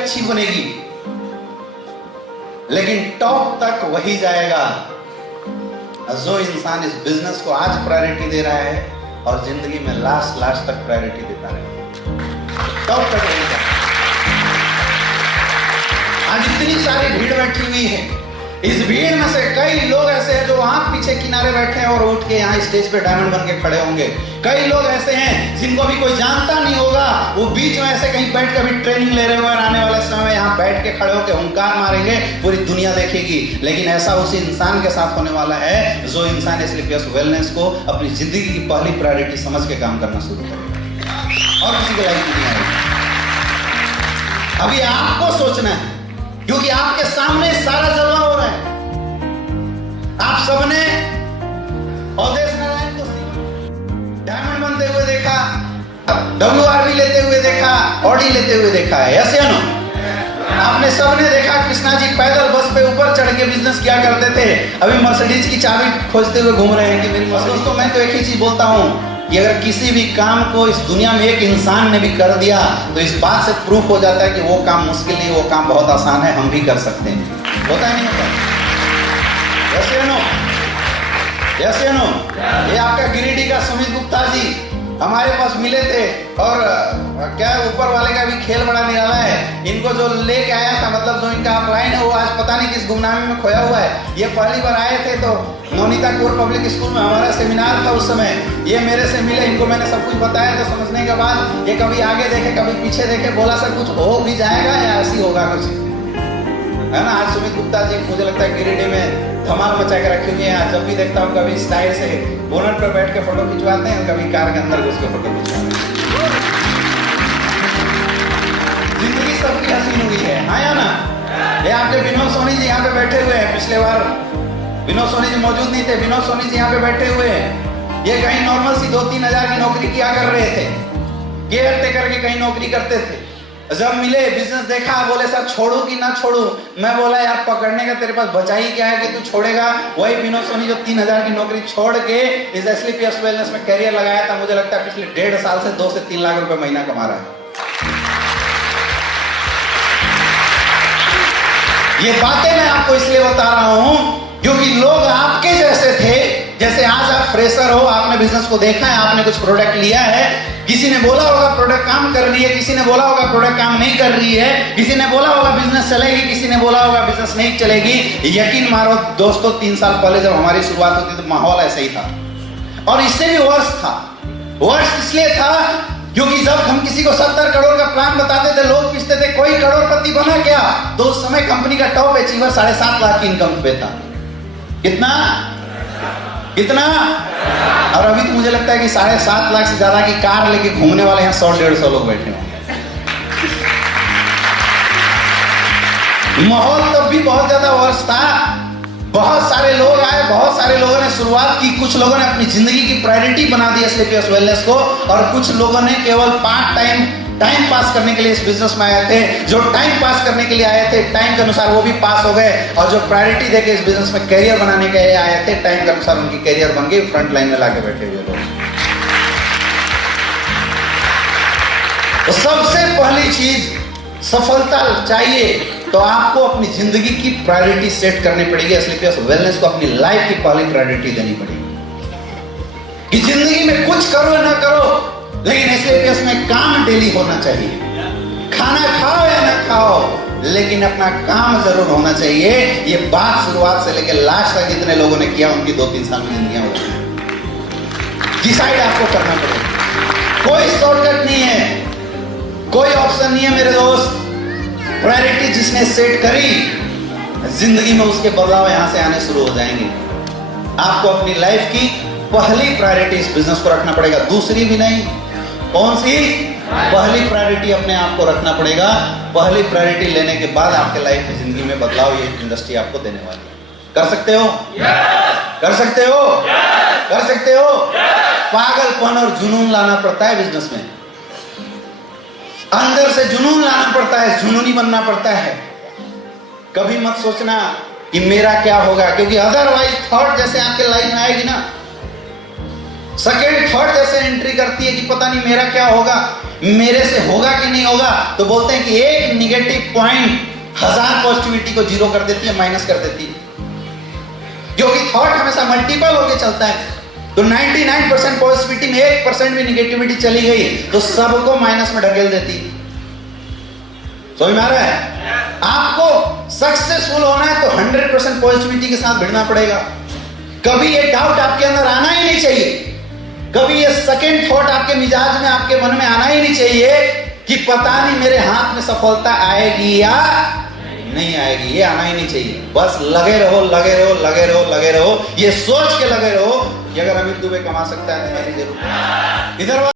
अच्छी बनेगी, लेकिन टॉप तक वही जाएगा जो इंसान इस बिजनेस को आज प्रायोरिटी दे रहा है और जिंदगी में लास्ट तक प्रायोरिटी देता रहे, टॉप तक वही जाएगा। आज इतनी सारी भीड़ बैठी हुई है, इस भीड़ में से कई लोग ऐसे हैं जो वहां पीछे किनारे बैठे हैं और उठ के यहाँ स्टेज पे डायमंड बन के खड़े होंगे। कई लोग ऐसे हैं जिनको भी कोई जानता नहीं होगा, वो बीच में ऐसे कहीं बैठ कर भी ट्रेनिंग ले रहे हो और आने वाले समय में यहाँ बैठ के खड़े होकर हुंकार मारेंगे, पूरी दुनिया देखेगी। लेकिन ऐसा उसी इंसान के साथ होने वाला है जो इंसान एसलीपीएस वेलनेस को अपनी जिंदगी की पहली प्रायोरिटी समझ के काम करना शुरू करेगा और किसी की लाइफ नहीं आएगी। अभी आपको सोचना है, क्योंकि आपके सामने सारा जलवा हो रहा है। आप सबने अवधेश नारायण को डायमंड बनते हुए देखा, WRV लेते हुए देखा, ऑडी लेते हुए देखा है, ऐसे है ना? आपने सबने देखा कृष्णा जी पैदल बस पे ऊपर चढ़ के बिजनेस किया करते थे, अभी मर्सिडीज की चाबी खोजते हुए घूम रहे हैं कि मेरी मर्सिडीज। दोस्तों मैं तो एक ही चीज बोलता हूं कि अगर किसी भी काम को इस दुनिया में एक इंसान ने भी कर दिया तो इस बात से प्रूफ हो जाता है कि वो काम मुश्किल नहीं, वो काम बहुत आसान है, हम भी कर सकते हैं। होता है नहीं होता? जैसे नो ये आपका गिरिडीह का सुमित गुप्ता जी हमारे पास मिले थे और क्या ऊपर वाले का भी खेल बड़ा निराला है। इनको जो लेके आया था, मतलब जो इनका अपलाइन है, वो आज पता नहीं किस गुमनामी में खोया हुआ है। ये पहली बार आए थे तो नोनीता कोर पब्लिक स्कूल में हमारा सेमिनार था, उस समय ये मेरे से मिले, इनको मैंने सब कुछ बताया। तो समझने के बाद ये कभी आगे देखे कभी पीछे देखे, बोला सर कुछ हो भी जाएगा या ऐसी होगा कुछ, है ना? आज सुमित गुप्ता जी मुझे लगता है गिरिडीह में धमाल मचा के रखी हुई है। आज जब भी देखता हूँ कभी स्टाइल से बोनट पर बैठ के फोटो खिंचवाते हैं, कभी कार के अंदर घुस के फोटो खिंचवाते हैं। जिंदगी सबकी हसीन हुई है, हाँ या ना? ये आपके विनोद सोनी जी यहाँ पे बैठे हुए हैं। पिछले बार विनोद सोनी जी मौजूद नहीं थे, विनोद सोनी जी यहाँ पे बैठे हुए हैं। ये कहीं नॉर्मल सी 2-3 हजार की नौकरी किया कर रहे थे, केयर टेकर की कहीं नौकरी करते थे। जब मिले बिजनेस देखा, बोले सर छोड़ू कि ना छोड़ू? मैं बोला यार पकड़ने का तेरे पास बचा ही क्या है कि तू छोड़ेगा? वही विनोद सोनी जो 3,000 की नौकरी छोड़ के इस एसलीपीएस वेलनेस में कैरियर लगाया था, मुझे लगता है पिछले 1.5 साल से 2 से 3 लाख रुपए महीना कमा रहा है। ये बातें मैं आपको इसलिए बता रहा हूं क्योंकि लोग आपके जैसे थे। जैसे आज आप फ्रेशर हो, आपने बिजनेस को देखा है, आपने कुछ प्रोडक्ट लिया है, किसी ने बोला होगा प्रोडक्ट काम कर रही है, किसी ने बोला होगा प्रोडक्ट काम नहीं कर रही है, किसी ने बोला होगा बिजनेस चलेगी, किसी ने बोला होगा बिजनेस नहीं चलेगी। यकीन मारो दोस्तों, 3 साल पहले जब हमारी शुरुआत होती तो माहौल ऐसा ही था और इससे भी वर्ष था। वर्ष इसलिए था क्योंकि जब हम किसी को 70 करोड़ का प्लान बताते थे, लोग पूछते थे कोई करोड़पति बना क्या? तो उस समय कंपनी का टॉप अचीवर 7.5 लाख की इनकम पे था। कितना? और अभी तो मुझे लगता है कि 7.5 लाख से ज्यादा की कार लेके घूमने वाले यहाँ 100-150 लोग बैठे होंगे। माहौल तब भी बहुत ज्यादा वर्ष था, बहुत सारे लोग आए, बहुत सारे लोगों ने शुरुआत की। कुछ लोगों ने अपनी जिंदगी की प्रायोरिटी बना दी एसलीपीएस वेलनेस को, और कुछ लोगों ने केवल पार्ट टाइम पास करने के लिए इस बिजनेस में आए थे। जो टाइम पास करने के लिए आए थे, टाइम के अनुसार वो भी पास हो गए, और जो प्रायोरिटी देके इस बिजनेस में करियर बनाने के लिए आए थे, टाइम के अनुसार उनकी करियर बन गई। फ्रंट लाइन में लाके बैठे हुए लोग। तो सबसे पहली चीज, सफलता चाहिए तो आपको अपनी जिंदगी की प्रायोरिटी सेट करनी पड़ेगी। एसलीपीएस वेलनेस को अपनी लाइफ की पहली प्रायोरिटी देनी पड़ेगी कि जिंदगी में कुछ करो ना करो, लेकिन एसलीपीएस में काम डेली होना चाहिए। खाना खाओ या ना खाओ, लेकिन अपना काम जरूर होना चाहिए। ये बात शुरुआत से लेकर लास्ट तक जितने लोगों ने किया, उनकी 2-3 साल में जिंदगियां हो गई। डिसाइड आपको करना पड़ेगा, कोई शॉर्टकट नहीं है, कोई ऑप्शन नहीं है मेरे दोस्त। प्रायोरिटी जिसने सेट करी, जिंदगी में उसके बदलाव यहां से आने शुरू हो जाएंगे। आपको अपनी लाइफ की पहली प्रायोरिटी इस बिजनेस को रखना पड़ेगा, दूसरी भी नहीं। कौन सी? पहली प्रायोरिटी अपने आप को रखना पड़ेगा। पहली प्रायोरिटी लेने के बाद आपके लाइफ की जिंदगी में बदलाव ये इंडस्ट्री आपको देने वाली है। कर सकते हो? कर सकते हो? कर सकते हो? पागलपन और जुनून लाना पड़ता है बिजनेस में, अंदर से जुनून लाना पड़ता है, जुनूनी बनना पड़ता है। कभी मत सोचना कि मेरा क्या होगा, क्योंकि अदरवाइज थॉट जैसे आपके लाइफ में आएगी ना, सेकेंड थॉट जैसे एंट्री करती है कि पता नहीं मेरा क्या होगा, मेरे से होगा कि नहीं होगा, तो बोलते हैं कि एक निगेटिव पॉइंट 1000 पॉजिटिविटी को जीरो कर देती है, माइनस कर देती है। क्योंकि थॉट हमेशा मल्टीपल होके चलता है। तो 99% पॉजिटिविटी में 1% भी निगेटिविटी चली गई तो सबको माइनस में ढकेल देती है। समझ में आ रहा है? आपको सक्सेसफुल होना है तो 100% पॉजिटिविटी के साथ भिड़ना पड़ेगा। कभी ये डाउट आपके अंदर आना ही नहीं चाहिए, कभी ये सेकंड थॉट आपके मिजाज में, आपके मन में आना ही नहीं चाहिए कि पता नहीं मेरे हाथ में सफलता आएगी या नहीं आएगी, ये आना ही नहीं चाहिए। बस लगे रहो, लगे रहो, लगे रहो, लगे रहो, ये सोच के लगे रहो कि अगर अमित दुबे कमा सकता है तो मैं भी जरूर। इधर